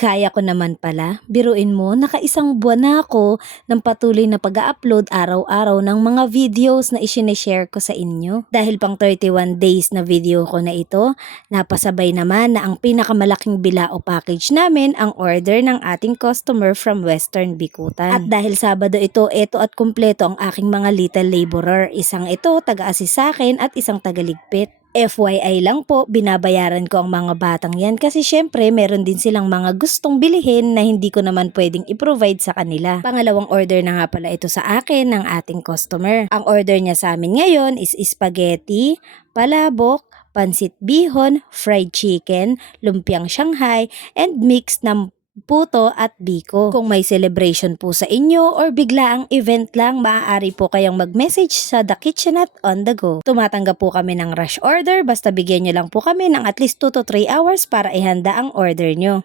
Kaya ko naman pala. Biruin mo, nakaisang buwan na ako ng patuloy na pag-upload araw-araw ng mga videos na isineshare ko sa inyo. Dahil pang 31 days na video ko na ito, napasabay naman na ang pinakamalaking bilao package namin ang order ng ating customer from Western Bikutan. At dahil Sabado ito at kumpleto ang aking mga little laborer. Isang ito taga-assist sa akin at isang tagaligpit. FYI lang po, binabayaran ko ang mga batang yan kasi syempre meron din silang mga gustong bilihin na hindi ko naman pwedeng i-provide sa kanila. Pangalawang order na nga pala ito sa akin ng ating customer. Ang order niya sa amin ngayon is spaghetti, palabok, pansit bihon, fried chicken, lumpiang Shanghai, and mix ng puto at biko. Kung may celebration po sa inyo or biglaang event lang, maaari po kayong mag-message sa The Kitchenette on the Go. Tumatanggap po kami ng rush order, basta bigyan nyo lang po kami ng at least 2 to 3 hours para ihanda ang order nyo.